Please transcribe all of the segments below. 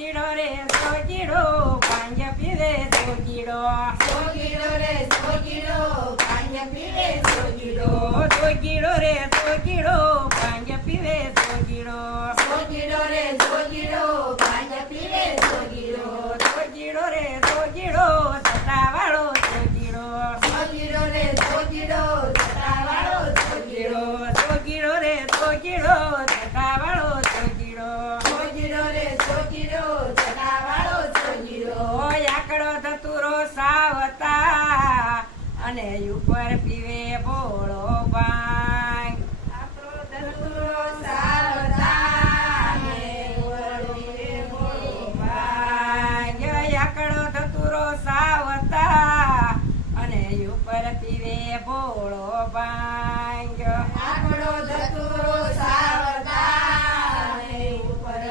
સોગીડો રે સોગીડો ભાંગ પીવે સોગીડો સોગીડો રે સોગીડો ભાંગ પીવે સોગીડો સોગીડો રે સોગીડો ભાંગ પીવે સોગીડો સોગીડો રે સોગીડો ભાંગ પીવે સોગીડો સોગીડો રે સોગીડો સટાવાળો સોગીડો સોગીડો રે સોગીડો સટાવાળો સોગીડો સોગીડો રે સોગીડો સટાવાળો સોગીડો સોગીડો રે સોગીડો સટાવાળો સોગીડો આકડો ધતુરો સાવતા અને ઉપર પીવે બોળો ભાંગ આપણો ધતુરો સાવધાને વળીએ બોલો ભાંગ આકડો ધતુરો સાવતા અને ઉપર પીવે બોળો ભાંગ આપણો ધતુરો સાવધાને ઉપર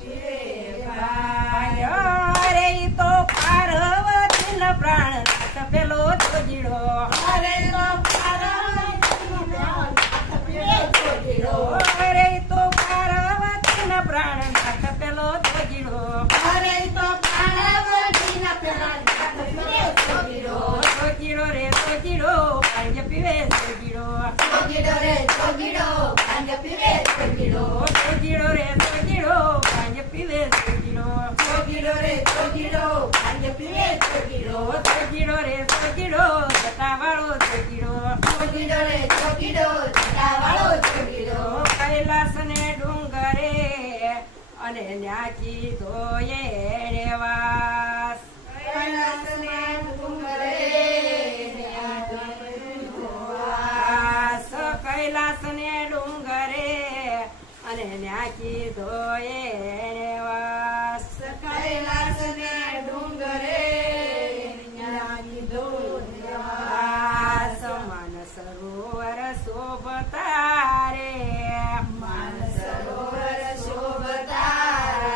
પીવે ભાંગ અરે ઈ તો પાર્વતીનો પ્રાણનાથ પેલો જોગીડો અરે તો પાર્વતીનો પ્રાણનાથ પેલો જોગીડો અરે ઈ તો પાર્વતીનો પ્રાણનાથ પેલો જોગીડો અરે તો પાર્વતીના પ્રાણનાથ પેલો જોગીડો જોગીડો રે જોગીડો ભાંગ પીવે જોગીડો જોગીડો રે જોગીડો ભાંગ પીવે જોગીડો જોગીડો રે જોગીડો ભાંગ પીવે જોગીડો જોગીડો રે જોગીડો ભાંગ પીવે જોગીડો જોગીડો રે જોગીડો સટાવાળો જોગીડો જોગીડો રે જોગીડો સટાવાળો જોગીડો કૈલાસ ને ડુંગરે અને ન્યાચી ધોયે રેવાસ કૈલાસને ડુંગરે વાસ કૈલાસ ને ડુંગરે અને ન્યાચી ધોયે રેવાસ કૈલાસને ડુંગરે વાસ માન સરોવર શોભતા રે માન સરોવર શોભતા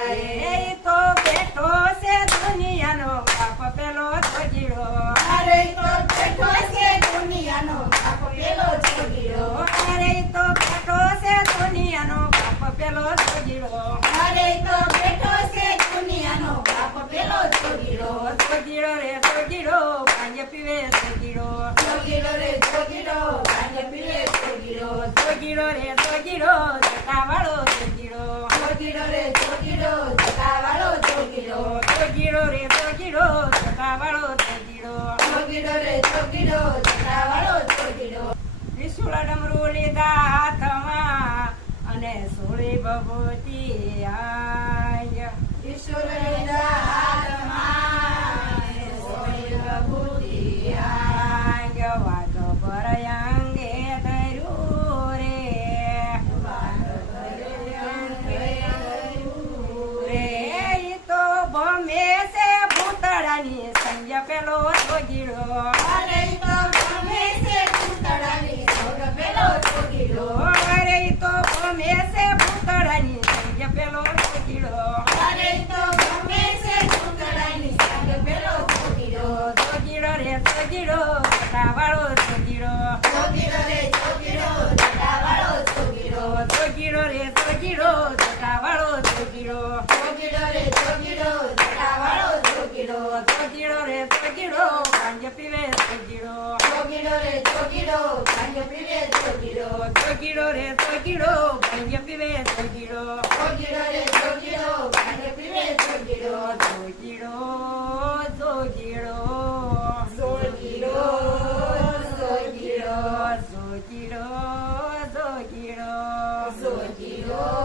રે એ તો બેઠો છે દુનિયાનો બાપ પેલો જોગીડો અરે તો બેઠો છે દુનિયાનો બાપ પેલો જોગીડો અરે તો બેઠો છે દુનિયાનો બાપ પેલો જોગીડો અરે તો બેઠો છે દુનિયાનો બાપ પેલો જોગીડો જોગીડો રે જોગીડો ભાંગ પીવે જોગીડો જોગીડો રે જોગીડો ભાંગ પીવે જોગીડો જોગીડો રે જોગીડો જટાવાળો જોગીડો જોગીડો રે જોગીડો જટાવાળો જોગીડો જોગીડો રે જોગીડો જટાવાળો જોગીડો જોગીડો રે જોગીડો જટાવાળો જોગીડો ત્રિશુળ ડમરૂ લીધા હાથમાં અને સોળી ભભૂતિ આય ઈશ્વર લીધા હાથમાં ને સોળી વિભૂતિ આય વાતો પર અંગે ધર્યું રે ઈ તો ભમે છે ભૂતળાની સંજ્ઞ પેલો જોગીડો અરે તો ગમે છે પૂતળાની સોગ પેલો જોગીડો અરે ઈ તો ભમે છે ભૂતળાની સંજ્ઞ પેલો જોગીડો અરે તો ગમે છે પૂતળાની સોગ પેલો જોગીડો જોગીડો રે જોગીડો જટાવાળો જોગીડો જોગીડો રે જોગીડો જટાવાળો જોગીડો જોગીડો રે જોગીડો જટાવાળો જોગીડો જોગીડો રે જોગીડો જટાવાળો જોગીડો જોગીડો રે જોગીડો ભાંગ પીવે જોગીડો જોગીડો રે જોગીડો ભાંગ પીવે જોગીડો જોગીડો રે જોગીડો ભાંગ પીવે જોગીડો જોગીડો રે જોગીડો ભાંગ પીવે જોગીડો જોગીડો જોગીડો જોગીડો જોગીડો જોગીડો જોગીડો જોગીડો